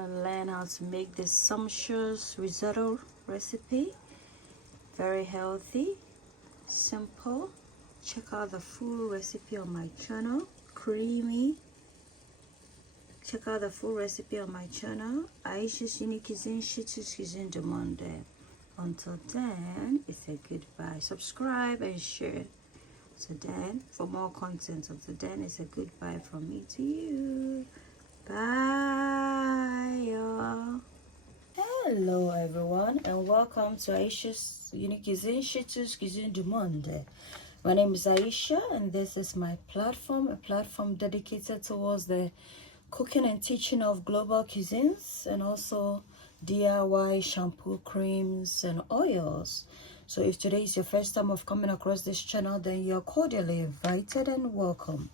and learn how to make this sumptuous risotto recipe. Very healthy, simple. Check out the full recipe on my channel. Creamy. Check out the full recipe on my channel. Ayesha's Unique Cuisine, Shitu's Cuisine de Monde. Until then, it's a goodbye. Subscribe and share. So then, for more content of the then, it's a goodbye from me to you. Bye, y'all. Hello, everyone, and welcome to Ayesha's Unique Cuisine, Shitu's Cuisine du Monde. My name is Ayesha, and this is my platform, a platform dedicated towards the cooking and teaching of global cuisines, and also DIY shampoo, creams, and oils. So if today is your first time of coming across this channel, then you're cordially invited and welcome.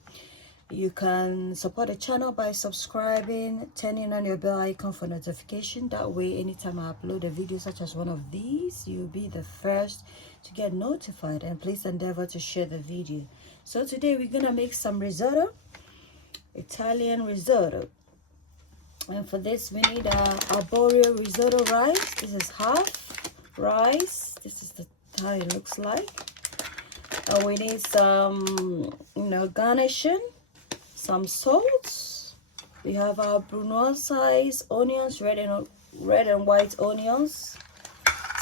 You can support the channel by subscribing, turning on your bell icon for notification. That way, anytime I upload a video such as one of these, you'll be the first to get notified. And please endeavor to share the video. So today we're gonna make some risotto, Italian risotto. And for this we need Arborio risotto rice. This is half rice. This is how it looks like. And we need some, garnishing, some salt. We have our brunoise size onions, red and white onions,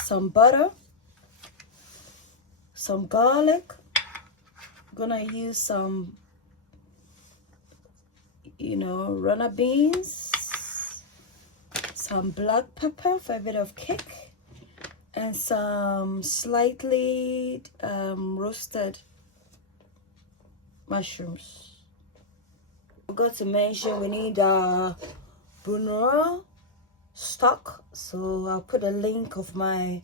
some butter, some garlic. I'm gonna use some runner beans, some black pepper for a bit of kick, and some slightly roasted mushrooms. Forgot to mention we need brunoise stock, so I'll put a link of my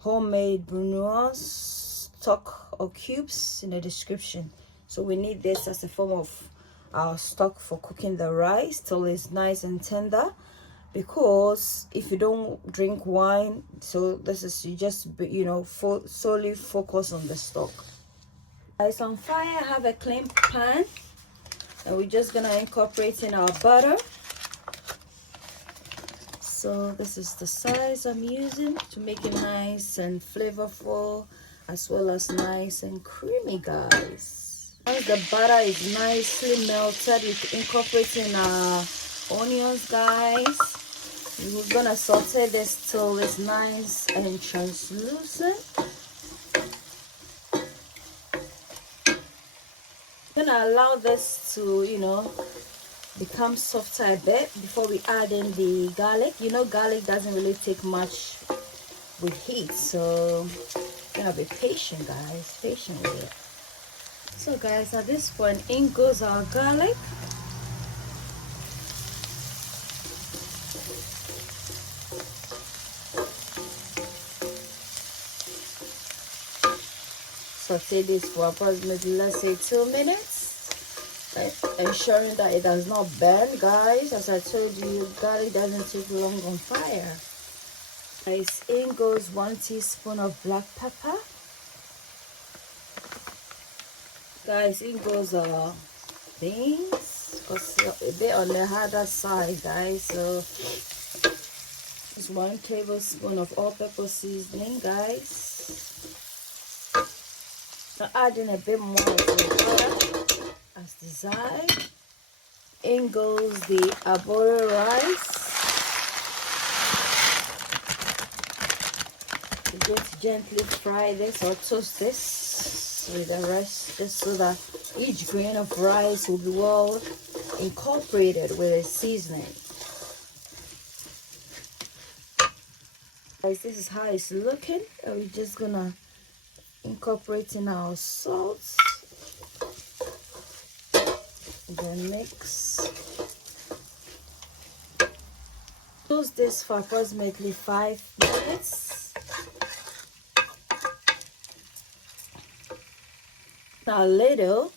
homemade brunoise stock or cubes in the description. So we need this as a form of our stock for cooking the rice till it's nice and tender, because if you don't drink wine, so this is, you just solely focus on the stock. It's on fire. I have a clean pan, and we're just gonna incorporate in our butter. So this is the size I'm using to make it nice and flavorful, as well as nice and creamy, guys. Once the butter is nicely melted, we can incorporate in our onions, guys. We're gonna saute this till it's nice and translucent. We're gonna allow this to become softer a bit before we add in the garlic. Garlic doesn't really take much with heat, so you're gonna be patient, guys, patient with it. So guys, at this point, in goes our garlic. Saute this for approximately, let's say, 2 minutes, ensuring that it does not burn, guys. As I told you, garlic doesn't take long on fire. Guys, in goes 1 teaspoon of black pepper. Guys, in goes beans, because a bit on the harder side, guys. So just 1 tablespoon of all-purpose seasoning, guys. Now adding a bit more of the butter as desired. In goes the Arborio rice. We're going to gently fry this or toast this with the rest, just so that each grain of rice will be well incorporated with the seasoning. Guys, this is how it's looking, and we're just gonna incorporate in our salt, then mix. Toast this for approximately 5 minutes. Now later,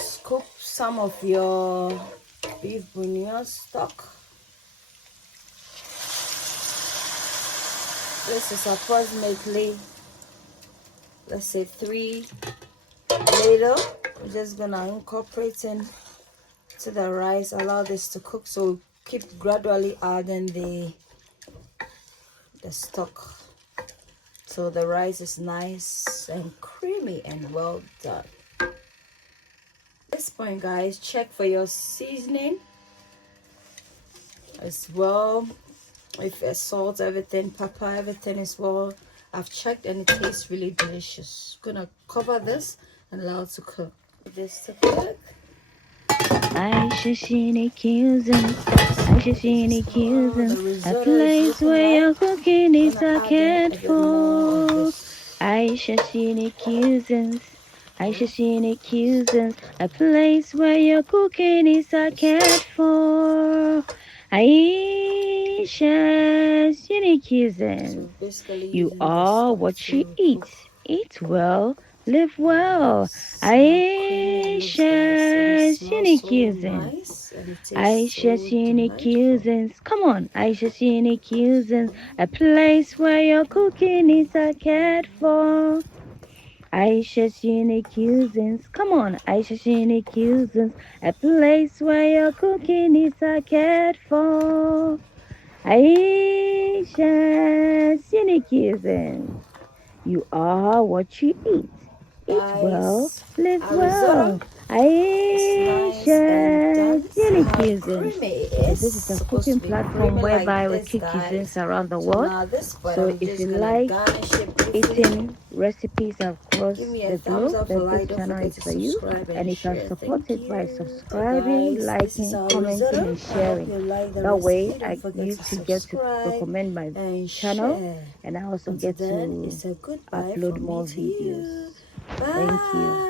scoop some of your beef bouillon stock. This is approximately, let's say, 3 later. I'm just gonna incorporate in to the rice, allow this to cook. So keep gradually adding the stock so the rice is nice and creamy and well done. At this point, guys, check for your seasoning as well. If it's salt, everything, pepper, everything is well. I've checked and it tastes really delicious. I'm gonna cover this and allow it to cook. This to cook. Ayesha a place where your cooking is a cared for. Ayesha a place where your cooking is a cared for. Ayesha's unique cuisines. You are what you eat. Eat well, live well. Ayesha's unique cuisines. Ayesha's unique cuisines. Come on, Ayesha's unique cuisines. A place where your cooking is cared for. Ayesha's unique cuisines. Come on, Ayesha's unique cuisines. A place where your cooking is cared for. Ayesha's unique cuisines. You are what you eat. Eat well, live well. Ayesha's unique cuisines. This is a cooking platform whereby we cook cuisines around the world. So if you like eating recipes across the globe, then this channel is for you. And you can support it by subscribing, liking, commenting, and sharing. That way, YouTube gets to recommend my channel, and I also get to upload more videos. Thank you.